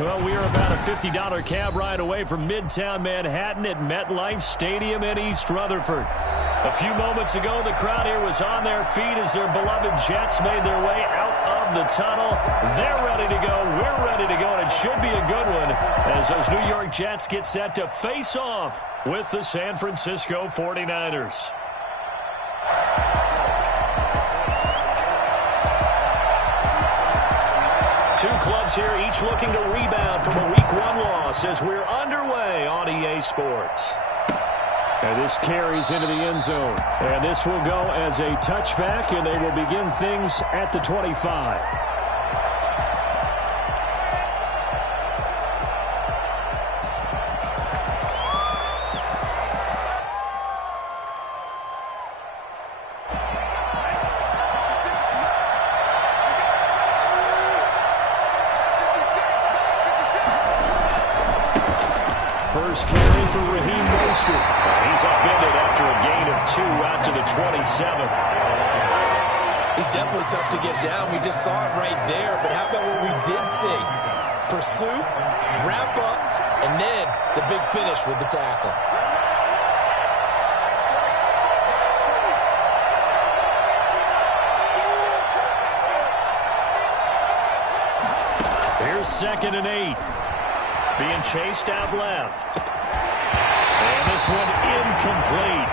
Well, we are about a $50 cab ride away from Midtown Manhattan at MetLife Stadium in East Rutherford. A few moments ago, the crowd here was on their feet as their beloved Jets made their way out of the tunnel. They're ready to go. We're ready to go, and it should be a good one as those New York Jets get set to face off with the San Francisco 49ers. Two clubs here, each looking to rebound from a Week 1 loss as we're underway on EA Sports. And this carries into the end zone. And this will go as a touchback, and they will begin things at the 25. First carry for Raheem Mostert. He's upended after a gain of 2 out to the 27. He's definitely tough to get down. We just saw it right there. But how about what we did see? Pursuit, wrap up, and then the big finish with the tackle. Here's 2nd and 8. Being chased out left. And this one incomplete.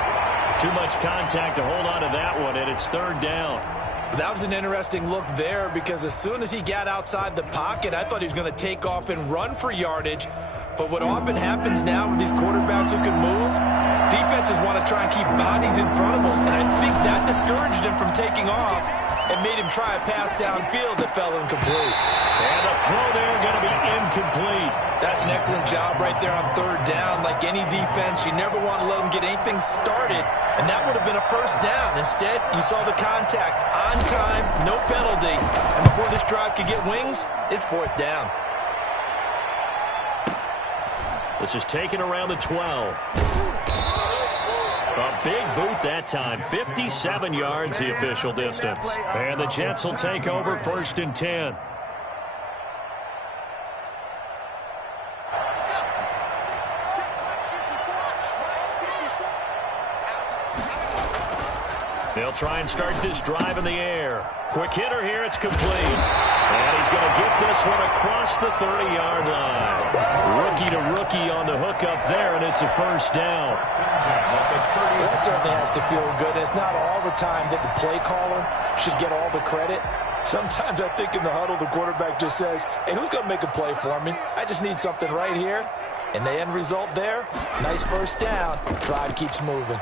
Too much contact to hold on to that one, and it's 3rd down. That was an interesting look there because as soon as he got outside the pocket, I thought he was going to take off and run for yardage. But what often happens now with these quarterbacks who can move, defenses want to try and keep bodies in front of them. And I think that discouraged him from taking off and made him try a pass downfield that fell incomplete. And the throw there going to be incomplete. That's an excellent job right there on 3rd down. Like any defense, you never want to let them get anything started, and that would have been a 1st down. Instead, you saw the contact on time, no penalty, and before this drive could get wings, it's 4th down. This is taken around the 12. A big boot that time. 57 yards the official distance. And the Jets will take over 1st and 10. They'll try and start this drive in the air. Quick hitter here. It's complete. And he's going to get this one across the 30-yard line. Rookie to rookie on the hookup there, and it's a 1st down. That certainly has to feel good. It's not all the time that the play caller should get all the credit. Sometimes I think in the huddle, the quarterback just says, hey, who's going to make a play for me? I just need something right here. And the end result there, nice 1st down. Drive keeps moving.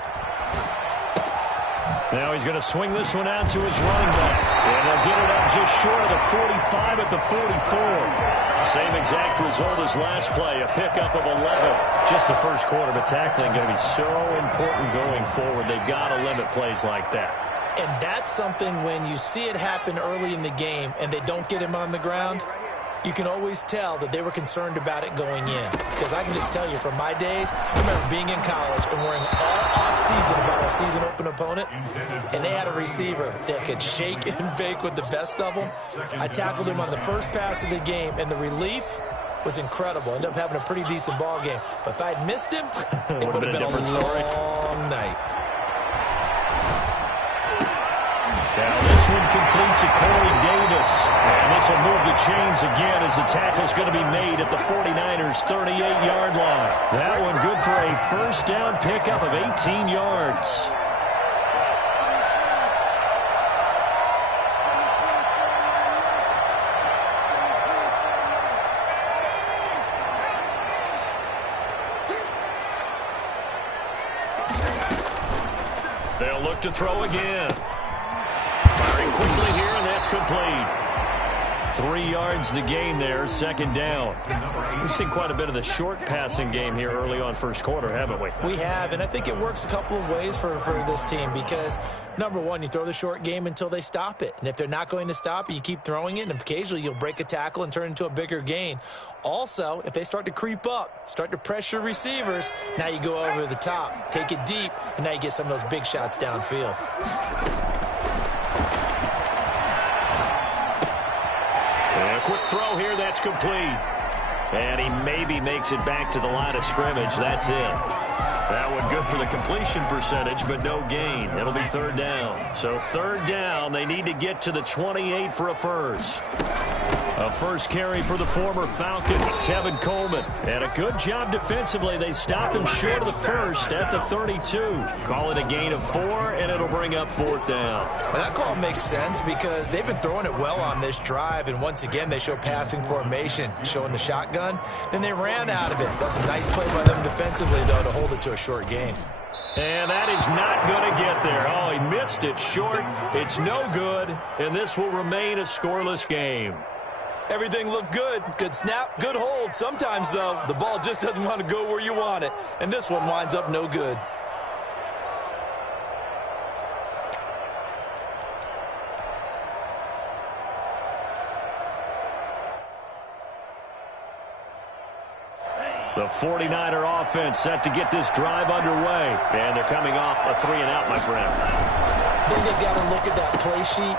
Now he's going to swing this one out to his running back. And they'll get it up just short of the 45 at the 44. Same exact result as last play, a pickup of 11. Just the first quarter, but tackling going to be so important going forward. They've got to limit plays like that. And that's something when you see it happen early in the game and they don't get him on the ground, you can always tell that they were concerned about it going in. Because I can just tell you, from my days, I remember being in college and worrying all off-season about our season-open opponent, and they had a receiver that could shake and bake with the best of them. I tackled him on the first pass of the game, and the relief was incredible. Ended up having a pretty decent ball game. But if I'd missed him, it would have been a long night. Now this one complete to Corey Davis. And this will move the chains again as the tackle's going to be made at the 49ers' 38-yard line. That one good for a 1st down pickup of 18 yards. They'll look to throw again. Firing quickly here, and that's complete. 3 yards the gain there, 2nd down. We've seen quite a bit of the short passing game here early on first quarter, haven't we? We have, and I think it works a couple of ways for this team because, number one, you throw the short game until they stop it. And if they're not going to stop it, you keep throwing it, and occasionally you'll break a tackle and turn it into a bigger gain. Also, if they start to creep up, start to pressure receivers, now you go over the top, take it deep, and now you get some of those big shots downfield. And a quick throw here, that's complete. And he maybe makes it back to the line of scrimmage. That's it. That one good for the completion percentage, but no gain. It'll be third down. So third down, they need to get to the 28 for a first. A first carry for the former Falcon, Tevin Coleman. And a good job defensively. They stopped him short of the first at the 32. Call it a gain of 4, and it'll bring up fourth down. Well, that call makes sense because they've been throwing it well on this drive, and once again, they show passing formation, showing the shotgun. Then they ran out of it. That's a nice play by them defensively, though, to hold it to a short gain. And that is not going to get there. Oh, he missed it short. It's no good, and this will remain a scoreless game. Everything looked good. Good snap, good hold. Sometimes, though, the ball just doesn't want to go where you want it. And this one winds up no good. The 49er offense set to get this drive underway. And they're coming off a 3-and-out, my friend. Then they've got to look at that play sheet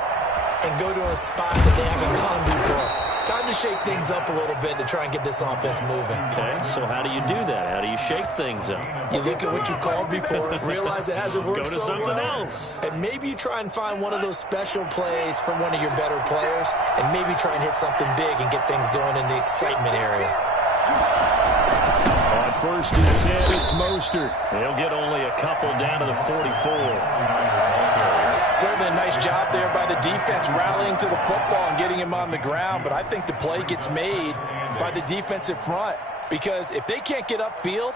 and go to a spot that they haven't gone before. Time to shake things up a little bit to try and get this offense moving. Okay, so how do you do that? How do you shake things up? You look at what you've called before, realize it hasn't worked so well. Go to something else. And maybe you try and find one of those special plays from one of your better players, and maybe try and hit something big and get things going in the excitement area. On first and 10, it's Mostert. He'll get only a couple down to the 44. Certainly a nice job there by the defense rallying to the football and getting him on the ground, but I think the play gets made by the defensive front because if they can't get upfield,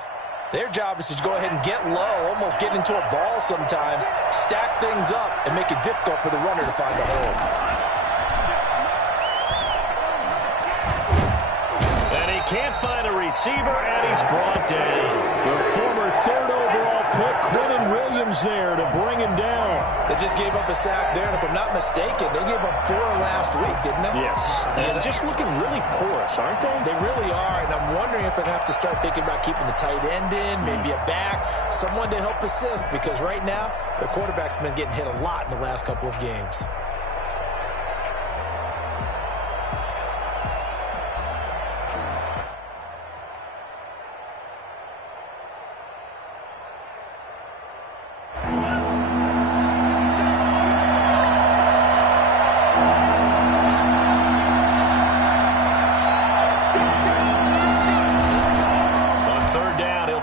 their job is to go ahead and get low, almost get into a ball sometimes, stack things up, and make it difficult for the runner to find a hole. And he can't find a receiver, and he's brought down. The former third overall pick, Quentin Williams, there to bring him down. They just gave up a sack there, and if I'm not mistaken, they gave up 4 last week, didn't they? Yes. And just looking really porous, aren't they? They really are, and I'm wondering if I'd have to start thinking about keeping the tight end in, maybe a back, someone to help assist, because right now, the quarterback's been getting hit a lot in the last couple of games.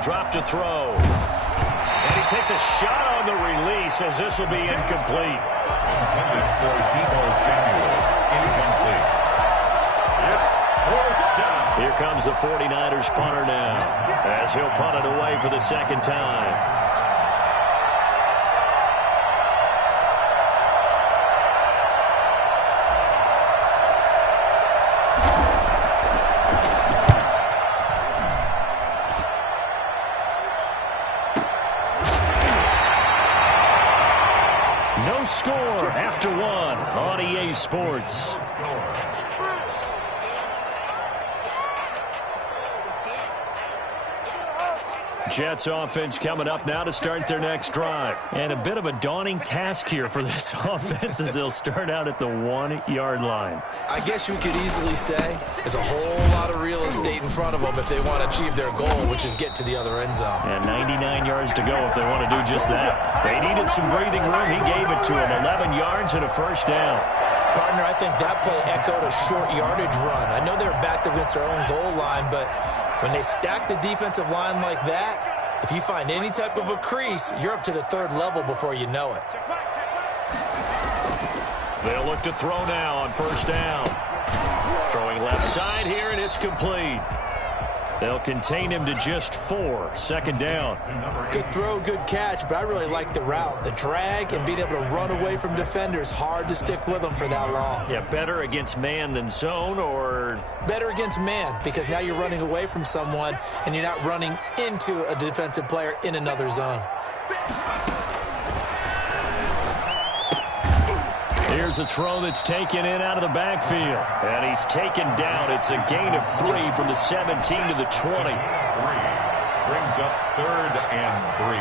Drop to throw. And he takes a shot on the release as this will be incomplete. Intended for Deebo Samuel. Incomplete. It's fourth down. Here comes the 49ers punter now as he'll punt it away for the second time. Score after 1 on EA Sports. Jets offense coming up now to start their next drive. And a bit of a daunting task here for this offense as they'll start out at the 1-yard line. I guess you could easily say there's a whole lot of real estate in front of them if they want to achieve their goal, which is get to the other end zone. And 99 yards to go if they want to do just that. They needed some breathing room. He gave it to them. 11 yards and a first down. Partner, I think that play echoed a short yardage run. I know they were backed against their own goal line, but when they stack the defensive line like that, if you find any type of a crease, you're up to the third level before you know it. They'll look to throw now on first down. Throwing left side here, and it's complete. They'll contain him to just 4. Second down. Good throw, good catch, but I really like the route. The drag and being able to run away from defenders, hard to stick with them for that long. Yeah, better against man than zone, or? Better against man, because now you're running away from someone and you're not running into a defensive player in another zone. Here's a throw that's taken in out of the backfield. And he's taken down. It's a gain of 3 from the 17 to the 20. 3 brings up 3rd and 3.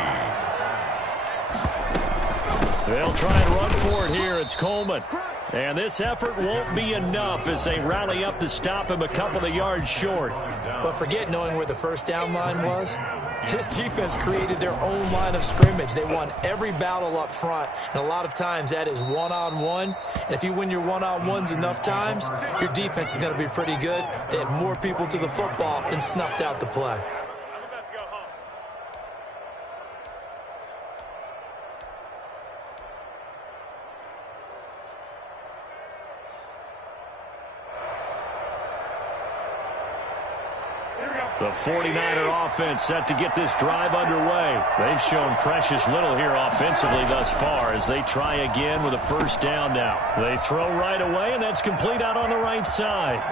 They'll try and run for it here. It's Coleman. And this effort won't be enough as they rally up to stop him a couple of yards short. But forget knowing where the first down line was. This defense created their own line of scrimmage. They won every battle up front, and a lot of times that is one-on-one. And if you win your one-on-ones enough times, your defense is going to be pretty good. They had more people to the football and snuffed out the play. The 49er offense set to get this drive underway. They've shown precious little here offensively thus far as they try again with a first down now. They throw right away, and that's complete out on the right side.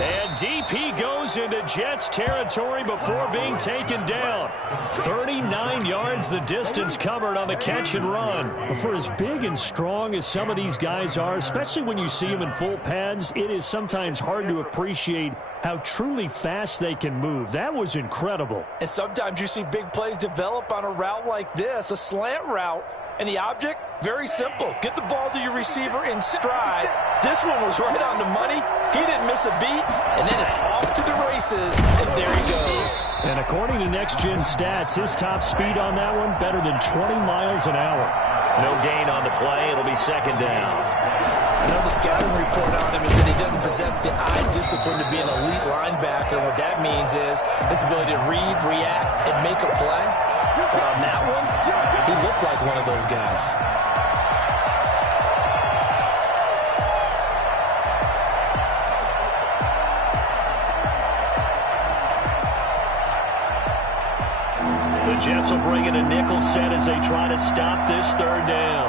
And DP goes into Jets territory before being taken down. 39 yards the distance covered on the catch and run. For as big and strong as some of these guys are, especially when you see them in full pads, it is sometimes hard to appreciate how truly fast they can move. That was incredible. And sometimes you see big plays develop on a route like this, a slant route. And the object, very simple. Get the ball to your receiver in stride. This one was right on the money. He didn't miss a beat. And then it's off to the races, and there he goes. And according to Next Gen Stats, his top speed on that one, better than 20 miles an hour. No gain on the play. It'll be second down. I know the scouting report on him is that he doesn't possess the eye discipline to be an elite linebacker. What that means is his ability to read, react, and make a play. But on that one, he looked like one of those guys. The Jets will bring in a nickel set as they try to stop this third down.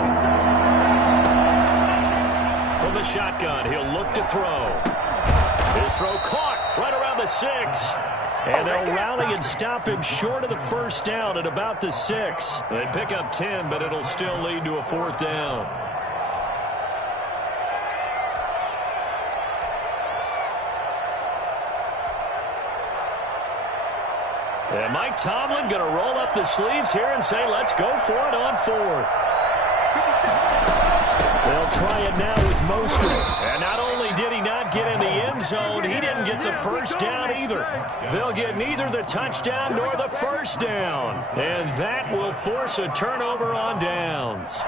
From the shotgun, he'll look to throw. His throw caught right around the 6. And they'll rally and stop him short of the first down at about the 6. They pick up 10, but it'll still lead to a fourth down. And Mike Tomlin going to roll up the sleeves here and say, let's go for it on fourth. They'll try it now with Mostert. And not only did he not get in the end zone, he didn't get the first down either. They'll get neither the touchdown nor the first down. And that will force a turnover on downs.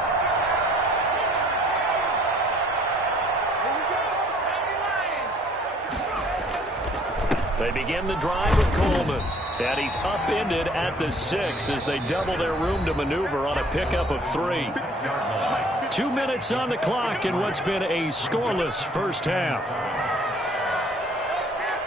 They begin the drive with Coleman. And he's upended at the 6 as they double their room to maneuver on a pickup of 3. 2 minutes on the clock in what's been a scoreless first half.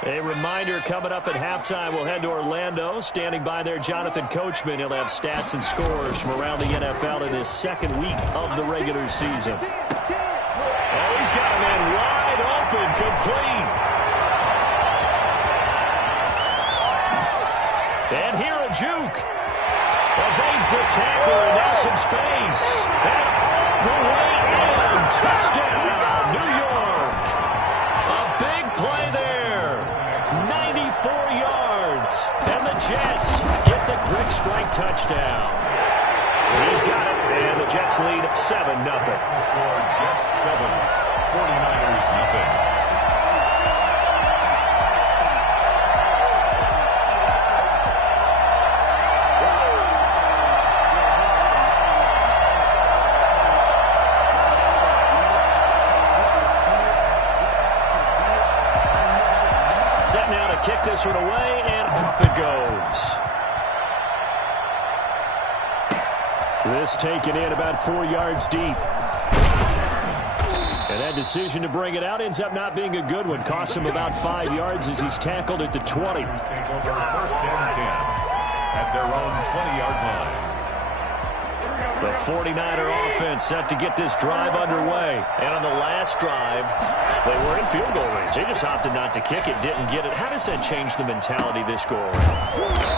A reminder coming up at halftime, we'll head to Orlando. Standing by there, Jonathan Coachman. He'll have stats and scores from around the NFL in his second week of the regular season. Oh, he's got a man wide open, complete. And here a juke. Evades the tackler, and now some space. And all the way in. Touchdown, New York. A big play there. 94 yards. And the Jets get the quick strike touchdown. He's got it, and the Jets lead 7-0. Jets 7, 49ers nothing. Kick this one away, and off it goes. This taken in about 4 yards deep. And that decision to bring it out ends up not being a good one. Costs him about 5 yards as he's tackled at the 20. Take over first and 10 at their own 20-yard line. The 49er offense set to get this drive underway. And on the last drive, they were in field goal range. They just opted not to kick it, didn't get it. How does that change the mentality this go around?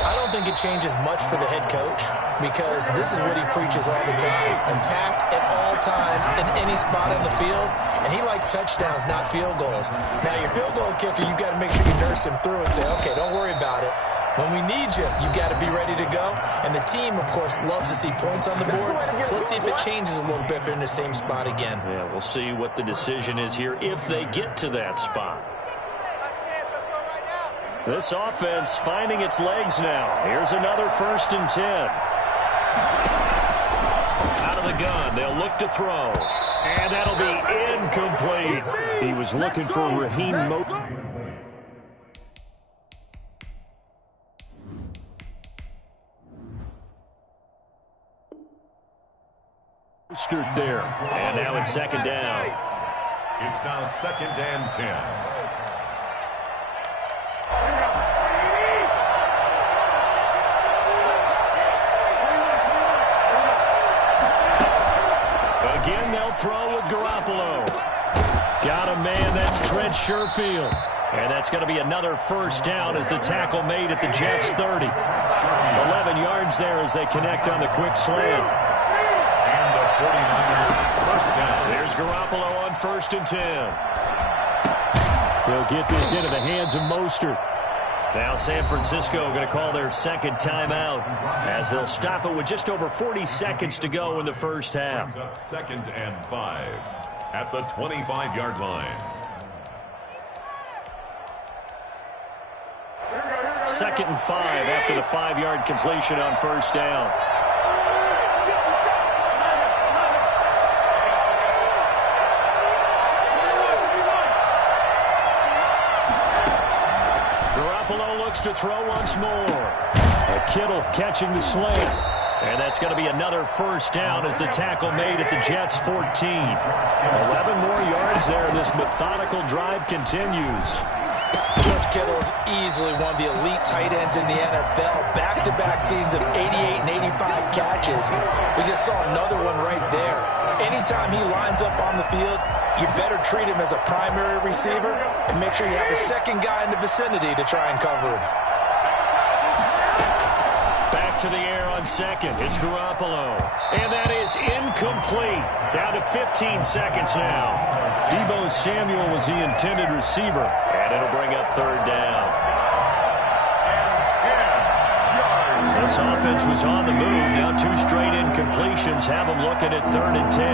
I don't think it changes much for the head coach because this is what he preaches all the time. Attack at all times in any spot on the field, and he likes touchdowns, not field goals. Now, your field goal kicker, you got to make sure you nurse him through and say, okay, don't worry about it. When we need you, you've got to be ready to go. And the team, of course, loves to see points on the board. So let's see if it changes a little bit if they're in the same spot again. Yeah, we'll see what the decision is here if they get to that spot. This offense finding its legs now. Here's another 1st and 10. Out of the gun, they'll look to throw. And that'll be incomplete. He was looking for Raheem Mostert there. And now it's 2nd down. It's now 2nd and 10. Again, they'll throw with Garoppolo. Got a man, that's Trent Sherfield. And that's going to be another 1st down as the tackle made at the Jets' 30. 11 yards there as they connect on the quick slant. And the 49ers 1st down. There's Garoppolo on 1st and 10. He'll get this into the hands of Mostert. Now San Francisco going to call their 2nd timeout as they'll stop it with just over 40 seconds to go in the first half. Up 2nd and 5 at the 25-yard line. 2nd and 5 after the 5-yard completion on 1st down. To throw once more. Kittle catching the slant. And that's going to be another 1st down as the tackle made at the Jets' 14. 11 more yards there. This methodical drive continues. George Kittle is easily one of the elite tight ends in the NFL. Back-to-back seasons of 88 and 85 catches. We just saw another one right there. Anytime he lines up on the field, you better treat him as a primary receiver and make sure you have a 2nd guy in the vicinity to try and cover him. Back to the air on 2nd. It's Garoppolo. And that is incomplete. Down to 15 seconds now. Deebo Samuel was the intended receiver. And it'll bring up 3rd down. This offense was on the move. Now 2 straight incompletions have them looking at 3rd and 10.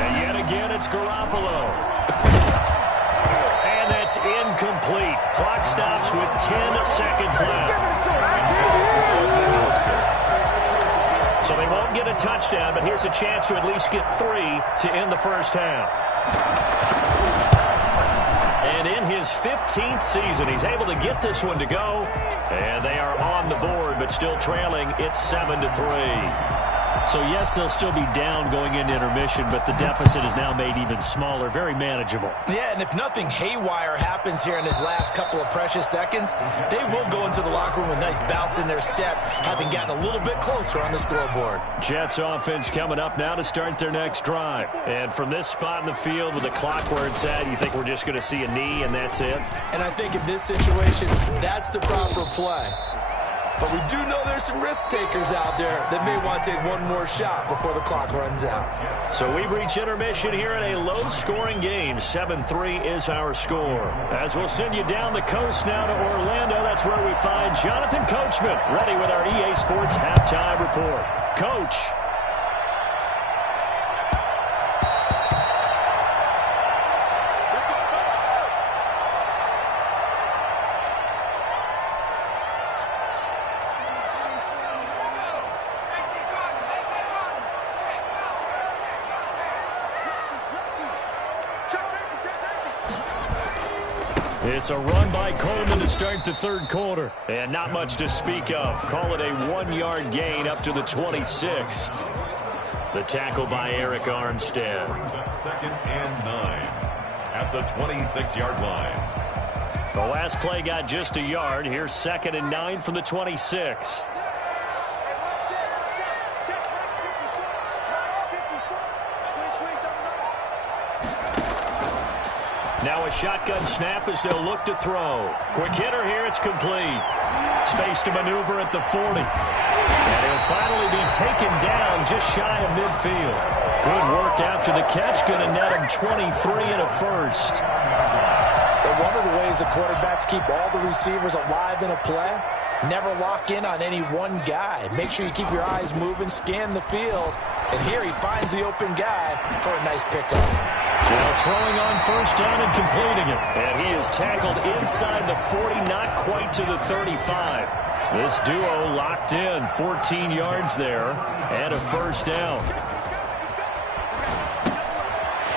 And yet again, it's Garoppolo. And that's incomplete. Clock stops with 10 seconds left. So they won't get a touchdown, but here's a chance to at least get 3 to end the first half. And in his 15th season, he's able to get this one to go. And they are on the board, but still trailing. It's 7-3. So, yes, they'll still be down going into intermission, but the deficit is now made even smaller, very manageable. Yeah, and if nothing haywire happens here in his last couple of precious seconds, they will go into the locker room with a nice bounce in their step, having gotten a little bit closer on the scoreboard. Jets offense coming up now to start their next drive. And from this spot in the field with the clock where it's at, you think we're just going to see a knee and that's it? And I think in this situation, that's the proper play. But we do know there's some risk takers out there that may want to take one more shot before the clock runs out. So we've reached intermission here in a low-scoring game. 7-3 is our score. As we'll send you down the coast now to Orlando, that's where we find Jonathan Coachman ready with our EA Sports Halftime Report. Coach. It's a run by Coleman to start the 3rd quarter. And not much to speak of. Call it a 1-yard gain up to the 26. The tackle by Eric Armstead. 2nd and 9 at the 26-yard line. The last play got just a yard. Here's 2nd and 9 from the 26. Now a shotgun snap as they'll look to throw. Quick hitter here, it's complete. Space to maneuver at the 40. And he'll finally be taken down just shy of midfield. Good work after the catch. Going to net him 23 and a first. But one of the ways the quarterbacks keep all the receivers alive in a play. Never lock in on any one guy. Make sure you keep your eyes moving, scan the field. And here he finds the open guy for a nice pickup. Now throwing on first down and completing it. And he is tackled inside the 40, not quite to the 35. This duo locked in, 14 yards there, and a first down.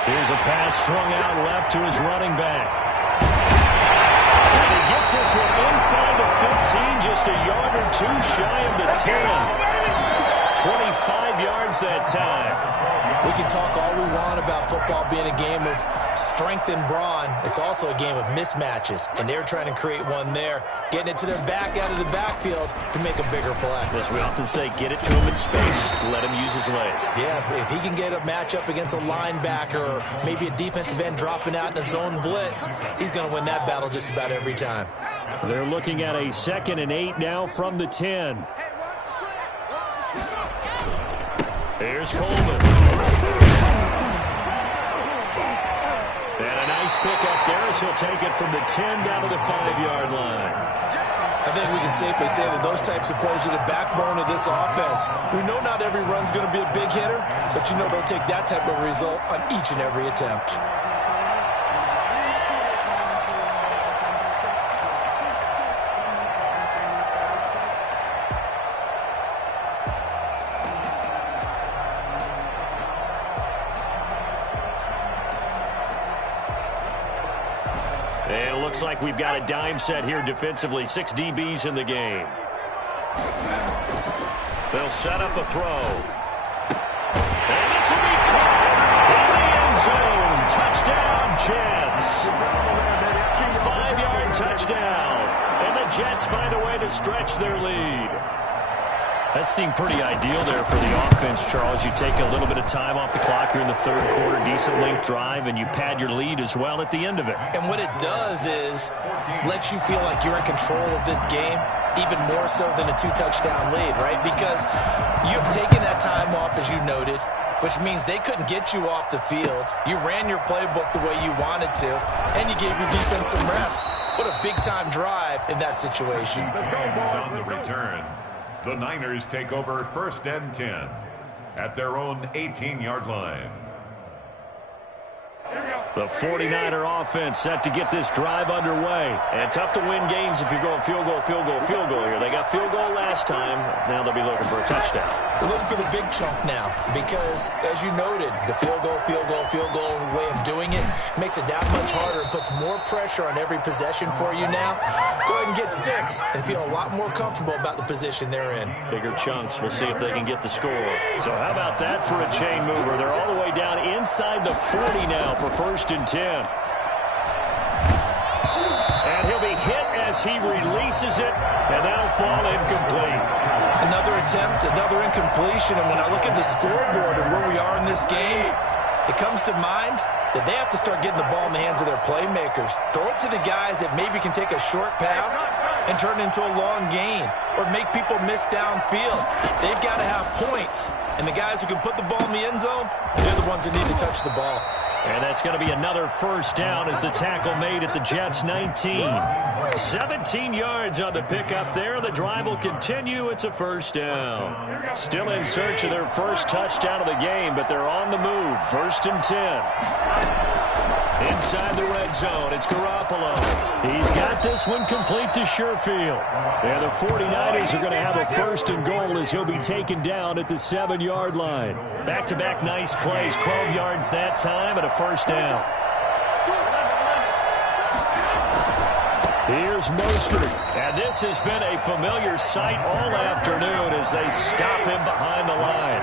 Here's a pass swung out left to his running back. And he gets this one inside the 15, just a yard or two shy of the 10. 25 yards that time. We can talk all we want about football being a game of strength and brawn. It's also a game of mismatches, and they're trying to create one there, getting it to their back out of the backfield to make a bigger play. As we often say, get it to him in space. Let him use his legs. Yeah, if he can get a matchup against a linebacker or maybe a defensive end dropping out in a zone blitz, he's going to win that battle just about every time. They're looking at a 2nd and 8 now from the 10. Here's Coleman. And a nice pick up there as he'll take it from the 10 down to the 5-yard line. I think we can safely say that those types of plays are the backbone of this offense. We know not every run's going to be a big hitter, but you know they'll take that type of result on each and every attempt. And it looks like we've got a dime set here defensively. 6 DBs in the game. They'll set up a throw. And this will be caught in the end zone. Touchdown, Jets. 5-yard touchdown. And the Jets find a way to stretch their lead. That seemed pretty ideal there for the offense, Charles. You take a little bit of time off the clock here in the 3rd quarter, decent length drive, and you pad your lead as well at the end of it. And what it does is let you feel like you're in control of this game, even more so than a 2-touchdown lead, right? Because you've taken that time off, as you noted, which means they couldn't get you off the field. You ran your playbook the way you wanted to, and you gave your defense some rest. What a big-time drive in that situation. On the return, the Niners take over 1st and 10 at their own 18-yard line. The 49er offense set to get this drive underway. And tough to win games if you're going field goal, field goal, field goal here. They got field goal last time. Now they'll be looking for a touchdown. They're looking for the big chunk now because, as you noted, the field goal way of doing it makes it that much harder and puts more pressure on every possession for you now. Go ahead and get 6 and feel a lot more comfortable about the position they're in. Bigger chunks. We'll see if they can get the score. So how about that for a chain mover? They're all the way down inside the 40 now for 1st and 10. And he'll be hit as he releases it, and that'll fall incomplete. Another attempt, another incompletion, and when I look at the scoreboard and where we are in this game, it comes to mind that they have to start getting the ball in the hands of their playmakers. Throw it to the guys that maybe can take a short pass and turn it into a long gain or make people miss downfield. They've got to have points, and the guys who can put the ball in the end zone, they're the ones that need to touch the ball. And that's going to be another first down as the tackle made at the Jets' 19. 17 yards on the pickup there. The drive will continue. It's a first down. Still in search of their first touchdown of the game, but they're on the move. 1st and 10. Inside the red zone, it's Garoppolo. He's got this one complete to Sherfield. And the 49ers are going to have a 1st and goal as he'll be taken down at the 7-yard line. Back-to-back nice plays, 12 yards that time and a first down. Here's Mostert. And this has been a familiar sight all afternoon as they stop him behind the line.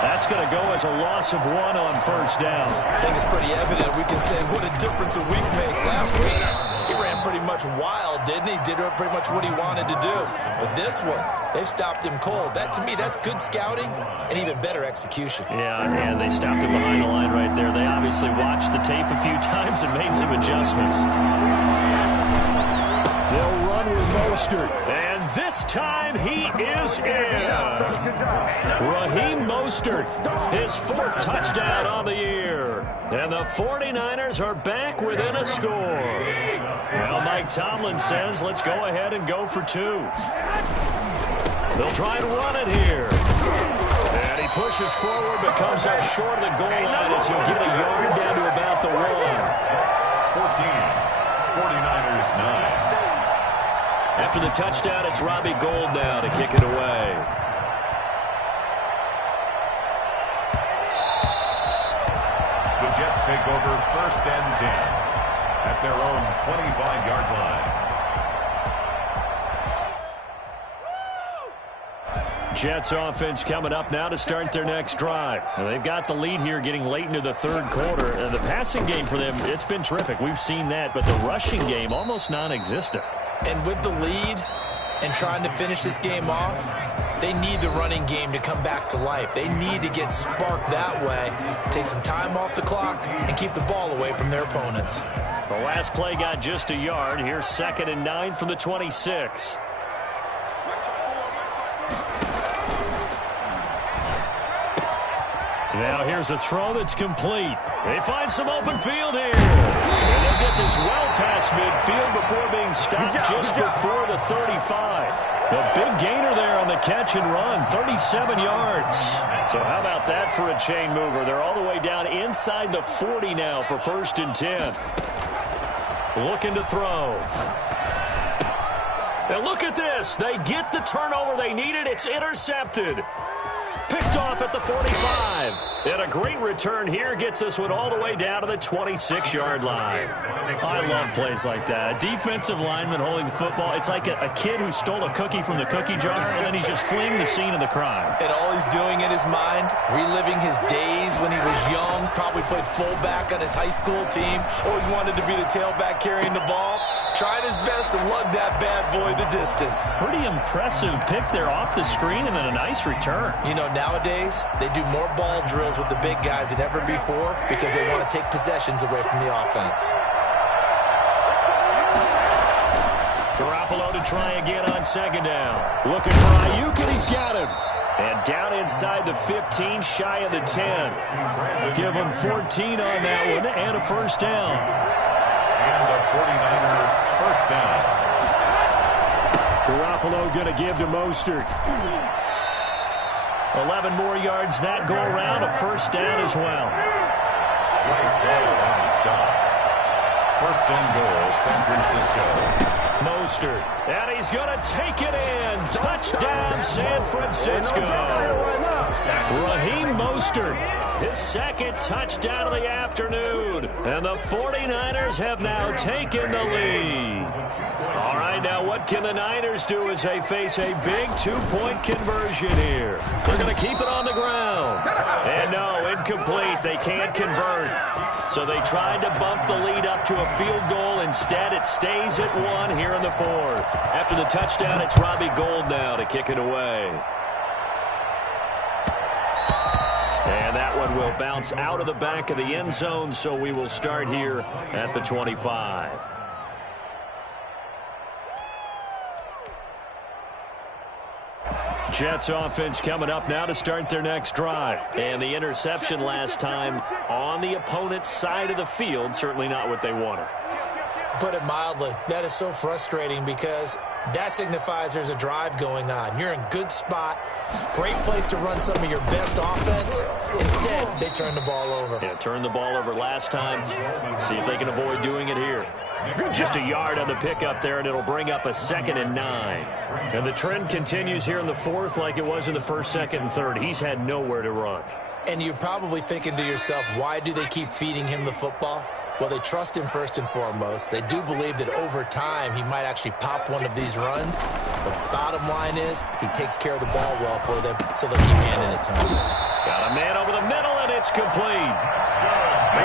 That's going to go as a loss of 1 on first down. I think it's pretty evident. We can say what a difference a week makes. Last week, he ran pretty much wild, didn't he? Did pretty much what he wanted to do. But this one, they've stopped him cold. That, to me, that's good scouting and even better execution. Yeah, and they stopped him behind the line right there. They obviously watched the tape a few times and made some adjustments. They'll run with Mostert. And this time he is in. Yes. Raheem Mostert, his 4th touchdown on the year. And the 49ers are back within a score. Well, Mike, Mike Tomlin says, let's go ahead and go for 2. They'll try and run it here. And he pushes forward but comes up short of the goal line as he'll get a yard down to about the 1. 14, 49ers 9. After the touchdown, it's Robbie Gould now to kick it away. The Jets take over 1st and 10 at their own 25-yard line. Jets offense coming up now to start their next drive. Now, they've got the lead here getting late into the 3rd quarter. And the passing game for them, it's been terrific. We've seen that. But the rushing game, almost non-existent. And with the lead and trying to finish this game off, they need the running game to come back to life. They need to get sparked that way, take some time off the clock, and keep the ball away from their opponents. The last play got just a yard. Here's 2nd and 9 from the 26. Now here's a throw that's complete. They find some open field here. And they'll get this well past midfield before being stopped just before the 35. The big gainer there on the catch and run, 37 yards. So how about that for a chain mover? They're all the way down inside the 40 now for 1st and 10. Looking to throw. And look at this. They get the turnover they needed. It's intercepted. Picked off at the 45. And a great return here gets this one all the way down to the 26-yard line. I love plays like that. A defensive lineman holding the football. It's like a kid who stole a cookie from the cookie jar, and then he's just fleeing the scene of the crime. And all he's doing in his mind, reliving his days when he was young, probably played fullback on his high school team, always wanted to be the tailback carrying the ball, tried his best to lug that bad boy the distance. Pretty impressive pick there off the screen and then a nice return. You know, nowadays, they do more ball drills with the big guys than ever before because they want to take possessions away from the offense. Garoppolo to try again on 2nd down. Looking for Ayuk, and he's got him. And down inside the 15, shy of the 10. Give him 14 on that one and a 1st down. And a 49er 1st down. Garoppolo going to give to Mostert. 11 more yards that go around, a 1st down as well. Nice ball on the stop. 1st and goal, San Francisco. Mostert, and he's going to take it in. Touchdown, San Francisco. Raheem Mostert, his 2nd touchdown of the afternoon. And the 49ers have now taken the lead. All right, now what can the Niners do as they face a big 2-point conversion here? They're going to keep it on the ground. And no, incomplete. They can't convert. So they tried to bump the lead up to a field goal. Instead, it stays at 1 here in the 4th. After the touchdown, it's Robbie Gould now to kick it away. And that one will bounce out of the back of the end zone, so we will start here at the 25. Jets offense coming up now to start their next drive. And the interception last time on the opponent's side of the field, certainly not what they wanted. Put it mildly, that is so frustrating because that signifies there's a drive going on. You're in good spot, great place to run some of your best offense. Instead, they turn the ball over. Yeah, turned the ball over last time. See if they can avoid doing it here. Just a yard on the pickup there, and it'll bring up a 2nd and 9. And the trend continues here in the 4th like it was in the 1st, 2nd, and 3rd. He's had nowhere to run. And you're probably thinking to yourself, why do they keep feeding him the football? Well, they trust him first and foremost. They do believe that over time he might actually pop one of these runs. The bottom line is he takes care of the ball well for them, so they'll keep handing it to him. Got a man over the middle, and it's complete.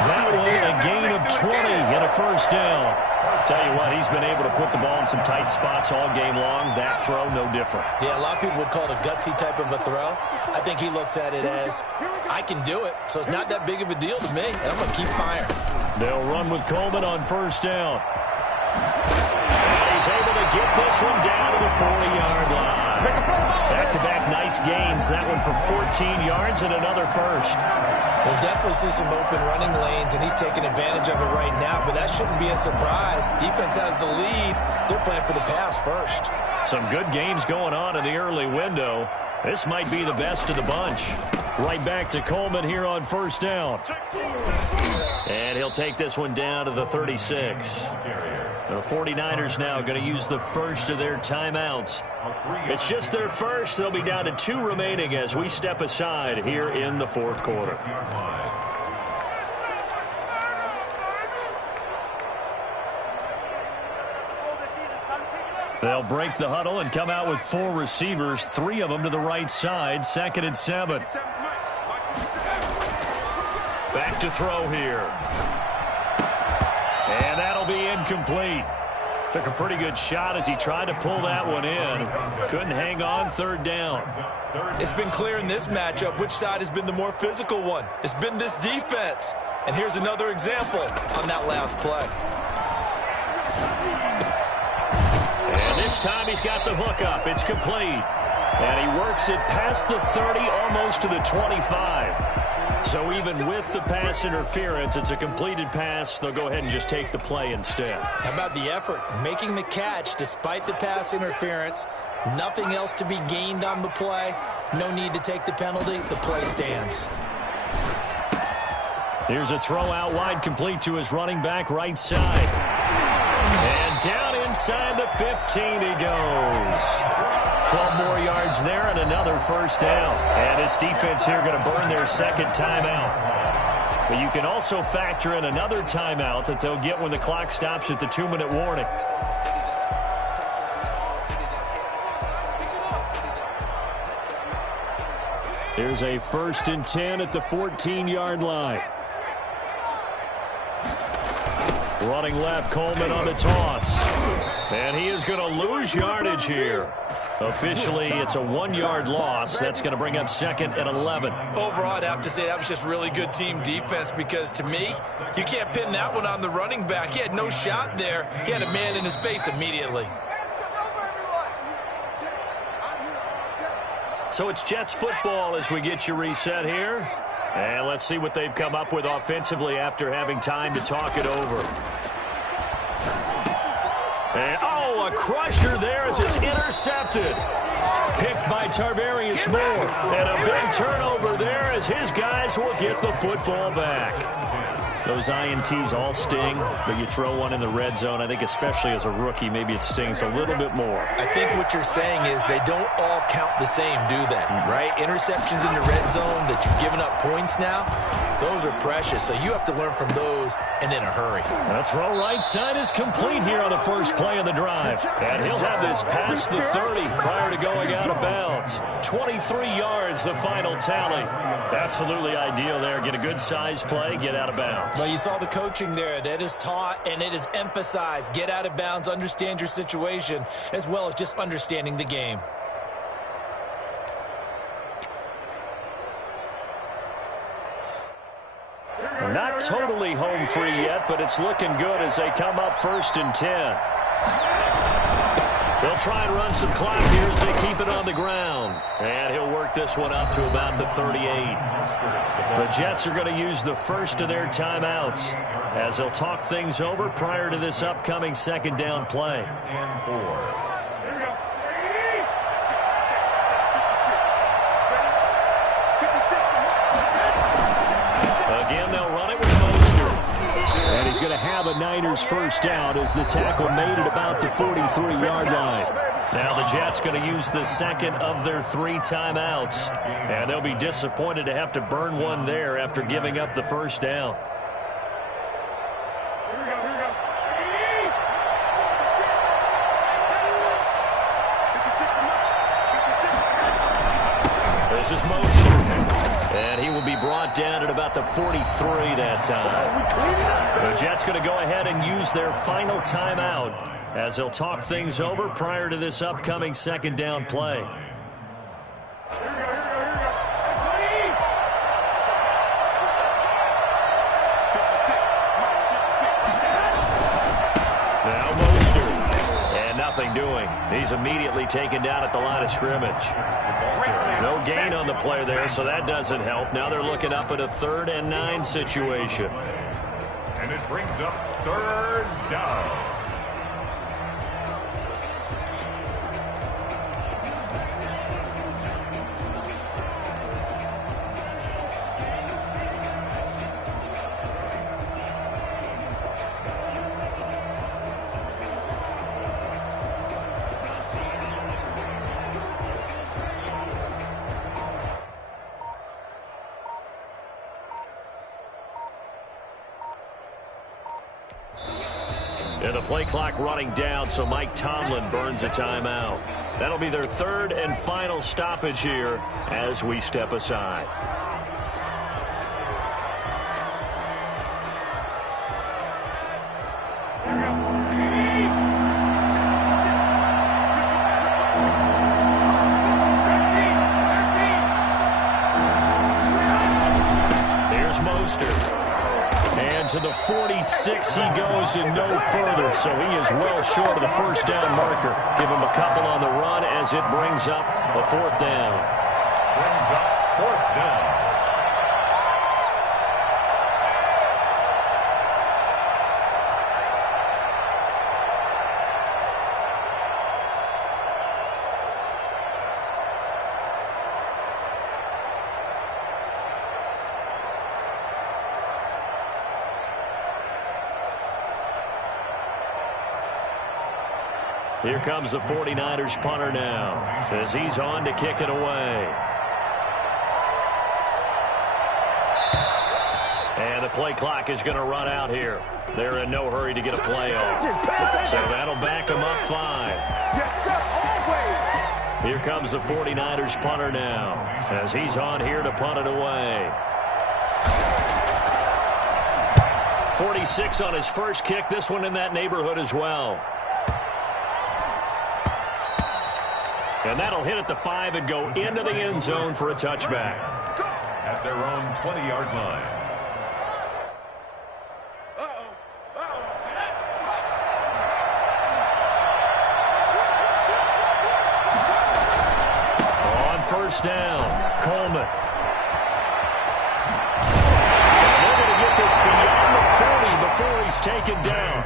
That one, a gain of 20 and a 1st down. Tell you what, he's been able to put the ball in some tight spots all game long. That throw, no different. Yeah, a lot of people would call it a gutsy type of a throw. I think he looks at it as, I can do it, so it's not that big of a deal to me, and I'm going to keep firing. They'll run with Coleman on 1st down. And he's is able to get this one down to the 40-yard line. Back-to-back nice gains. That one for 14 yards and another first. We'll definitely see some open running lanes, and he's taking advantage of it right now, but that shouldn't be a surprise. Defense has the lead. They're playing for the pass first. Some good games going on in the early window. This might be the best of the bunch. Right back to Coleman here on first down. And he'll take this one down to the 36. The 49ers now going to use the first of their timeouts. It's just their first. They'll be down to 2 remaining as we step aside here in the fourth quarter. They'll break the huddle and come out with 4 receivers, 3 of them to the right side, 2nd and 7. Back to throw here. And that'll be incomplete. Took a pretty good shot as he tried to pull that one in. Couldn't hang on, 3rd down. It's been clear in this matchup which side has been the more physical one. It's been this defense. And here's another example on that last play. And this time he's got the hook up. It's complete. And he works it past the 30, almost to the 25. So even with the pass interference, it's a completed pass. They'll go ahead and just take the play instead. How about the effort? Making the catch despite the pass interference. Nothing else to be gained on the play. No need to take the penalty. The play stands. Here's a throw out wide, complete to his running back right side. And down inside the 15 he goes. 12 more yards there and another first down. And this defense here going to burn their 2nd timeout. But you can also factor in another timeout that they'll get when the clock stops at the 2-minute warning. Here's a 1st and 10 at the 14-yard line. Running left, Coleman on the toss. And he is going to lose yardage here. Officially, it's a 1-yard loss. That's going to bring up 2nd and 11. Overall, I'd have to say that was just really good team defense because, to me, you can't pin that one on the running back. He had no shot there. He had a man in his face immediately. So it's Jets football as we get you reset here. And let's see what they've come up with offensively after having time to talk it over. And, a crusher there as it's intercepted. Picked by Tarvarius Moore. And a big turnover there as his guys will get the football back. Those INTs all sting, but you throw one in the red zone, I think especially as a rookie, maybe it stings a little bit more. I think what you're saying is they don't all count the same, do they? Right? Interceptions in the red zone that you've given up points now, those are precious. So you have to learn from those and in a hurry. The throw right side is complete here on the first play of the drive. And he'll have this past the 30 prior to going out of bounds. 23 yards, the final tally. Absolutely ideal there. Get a good size play, get out of bounds. Well, you saw the coaching there. That is taught and it is emphasized. Get out of bounds, understand your situation, as well as just understanding the game. Not totally home free yet, but it's looking good as they come up 1st and 10. They'll try and run some clock here as they keep it on the ground. And he'll work this one up to about the 38. The Jets are going to use the first of their timeouts as they'll talk things over prior to this upcoming 2nd down play. And 4. Again, they'll run it with Mostert. And he's going to have a Niners first down as the tackle made at about the 43-yard line. Now the Jets going to use the 2nd of their 3 timeouts. And they'll be disappointed to have to burn one there after giving up the first down. This is Mostert. And he will be brought down at about the 43 that time. The Jets going to go ahead and use their final timeout as they'll talk things over prior to this upcoming 2nd down play. Now Mostert. And nothing doing. He's immediately taken down at the line of scrimmage. No gain on the play there, so that doesn't help. Now they're looking up at a 3rd and 9 situation. And it brings up 3rd down. And the play clock running down, so Mike Tomlin burns a timeout. That'll be their 3rd and final stoppage here as we step aside. Here's Mostert. And to the 46 he goes and no further, so he is well short of the 1st down marker. Give him a couple on the run as it brings up a 4th down. Brings up 4th down. Here comes the 49ers punter now as he's on to kick it away. And the play clock is going to run out here. They're in no hurry to get a play off. So that'll back them up 5. Here comes the 49ers punter now as he's on here to punt it away. 46 on his first kick. This one in that neighborhood as well. And that'll hit at the 5 and go into the end zone for a touchback. At their own 20-yard line. On 1st down, Coleman. And they're going to get this beyond the 40 before he's taken down.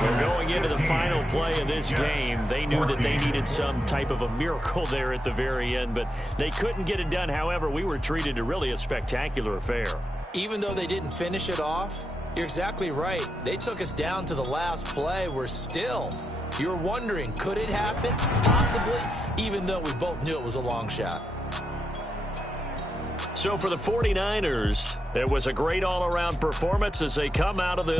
We're going into the final play of this game. They knew that they needed some type of a miracle there at the very end, but they couldn't get it done. However, we were treated to really a spectacular affair. Even though they didn't finish it off, you're exactly right. They took us down to the last play. You're wondering, could it happen? Possibly, even though we both knew it was a long shot. So for the 49ers, it was a great all-around performance as they come out of this.